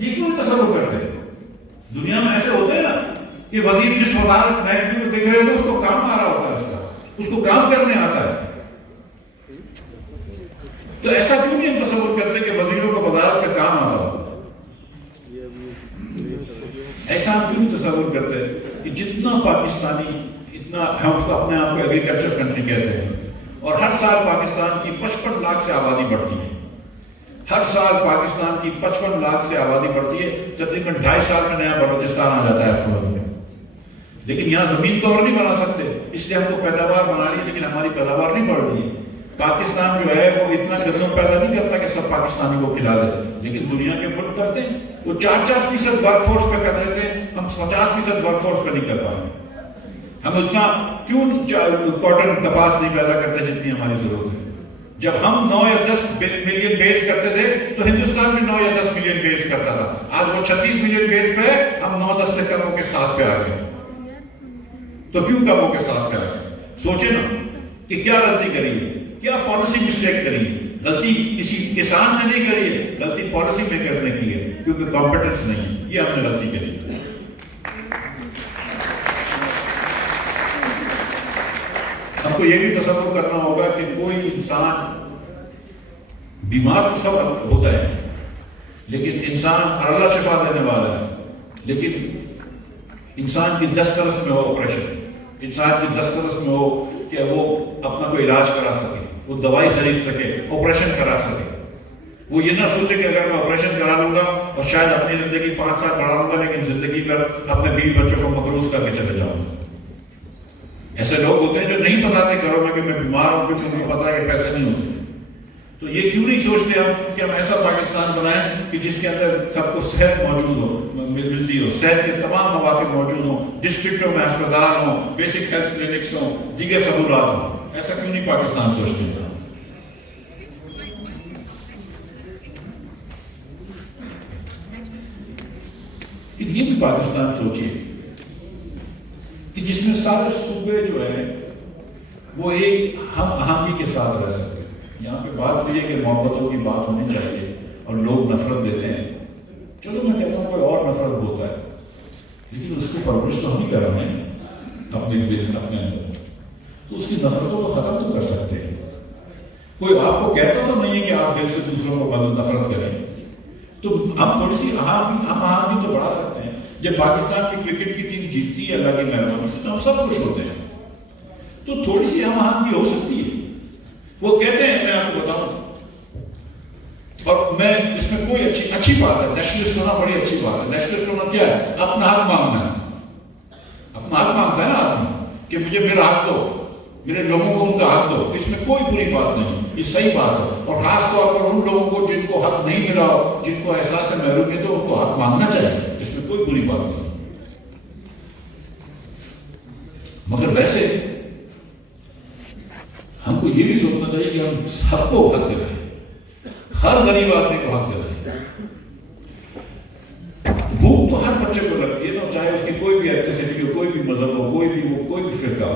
یہ کیوں تصور کرتے ہیں؟ دنیا میں ایسے ہوتے ہیں نا کہ وزیر جس وزارت محکمے میں دیکھ رہے ہوتے ہیں اس کو کام آ رہا ہوتا ہے، اس کو کام کرنے آتا ہے. تو ایسا کیوں نہیں ہم تصور کرتے کہ وزیروں کو وزارت کا کام آتا ہو؟ ایسا ہم کیوں نہیں تصور کرتے کہ جتنا پاکستانی اتنا ہم اس کو اپنے آپ کو ایگریکلچر کنٹری کہتے ہیں، اور ہر سال پاکستان کی 55 لاکھ سے آبادی بڑھتی ہے. ہر سال پاکستان کی 55 لاکھ سے آبادی بڑھتی ہے. تقریباً 2.5 سال میں نیا بلوچستان آ جاتا ہے فوج میں. لیکن یہاں زمین تو اور نہیں بنا سکتے، اس لیے ہم کو پیداوار بنا لی، لیکن ہماری پیداوار نہیں بڑھ رہی ہے. پاکستان جو ہے وہ اتنا گندم پیدا نہیں کرتا کہ سب پاکستانی کو کھلا دے، لیکن دنیا کے ملک کرتے ہیں. وہ 4% ورک فورس پہ کر لیتے ہیں، ہم 50% ورک فورس پہ نہیں کر پائے. ہم اتنا کیوں کاٹن کپاس نہیں پیدا کرتے جتنی ہماری ضرورت ہے؟ جب ہم 9 یا 10 ملین بیلز کرتے تھے تو ہندوستان بھی 9 یا 10 ملین بیلز کرتا تھا. آج وہ 36 ملین بیلز پہ ہے، ہم 9-10 سے کم ہو کے 7 پہ آ گئے. تو کیوں کم ہو کے 7 پہ آ گئے؟ سوچے نا کہ کیا غلطی کری ہے، کیا پالیسی مسٹیک کری ہے. غلطی کسی کسان نے نہیں کری ہے، غلطی پالیسی میکرز نے کی ہے، کیونکہ کمپیٹنس نہیں ہے. یہ ہم نے غلطی کری. ہم کو یہ بھی تصور کرنا ہوگا کہ کوئی انسان بیمار تو سب ہوتا ہے، لیکن انسان اور اللہ شفا دینے والا ہے، لیکن انسان کی دسترس میں ہو آپریشن، انسان کی دسترس میں ہو کہ وہ اپنا کوئی علاج کرا سکے، وہ دوائی خرید سکے، آپریشن کرا سکے. وہ یہ نہ سوچے کہ اگر میں آپریشن کرا لوں گا اور شاید اپنی زندگی 5 سال بڑھا لوں گا، لیکن زندگی میں اپنے بیوی بچوں کو مقروض کر کے چلے جاؤں گا. ایسے لوگ ہوتے ہیں جو نہیں بتاتے گھروں میں کہ میں بیمار ہوں، کیونکہ ان کو پتا ہے کہ پیسے نہیں ہوتے. تو یہ کیوں نہیں سوچتے ہم کہ ہم ایسا پاکستان بنائیں کہ جس کے اندر سب کو صحت موجود ہو، ملتی ہو، صحت کے تمام مواقع موجود ہوں، ڈسٹرکٹوں میں ہسپتال ہوں، بیسک ہیلتھ کلینکس ہوں، دیگر سہولات ہوں. ایسا کیوں نہیں پاکستان سوچتے ہیں؟ یہ بھی پاکستان سوچیے کہ جس میں سارے صوبے جو ہیں وہ ایک ہم آہنگی کے ساتھ رہ سکتے. یہاں پہ بات یہ ہے کہ محبتوں کی بات ہونی چاہیے اور لوگ نفرت دیتے ہیں. چلو میں کہتا ہوں کوئی اور نفرت ہوتا ہے، لیکن اس کی پرورش تو ہم ہی کر رہے ہیں اپنے اندر، تو اس کی نفرتوں کو ختم تو کر سکتے ہیں. کوئی آپ کو کہتا تو نہیں ہے کہ آپ دل سے دوسروں کو نفرت کریں، تو ہم تھوڑی سی آہنگی تو بڑھا سکتے ہیں. جب پاکستان کی کرکٹ کی ٹیم جیتتی ہے اللہ کی مہربانی سے تو ہم سب خوش ہوتے ہیں، تو تھوڑی سی ہم آہنگی ہو سکتی ہے. وہ کہتے ہیں، میں آپ کو بتاؤں، اور میں اس میں کوئی اچھی بات ہے، نیشنلسٹ ہونا بڑی اچھی بات ہے. نیشنلسٹ ہونا کیا ہے؟ اپنا حق مانگنا ہے. اپنا حق مانگتا ہے نا آدمی کہ مجھے میرا حق دو، میرے لوگوں کو ان کا حق دو. اس میں کوئی بری بات نہیں، یہ صحیح بات ہے. اور خاص طور پر ان لوگوں کو جن کو حق نہیں ملا ہو، جن کو احساس محرومی ہے، تو ان کو حق مانگنا چاہیے. اس میں کوئی بری بات نہیں. مگر ویسے ہم کو یہ بھی سوچنا چاہیے کہ ہم سب کو حق دلائیں، ہر غریب آدمی کو حق دلائیں.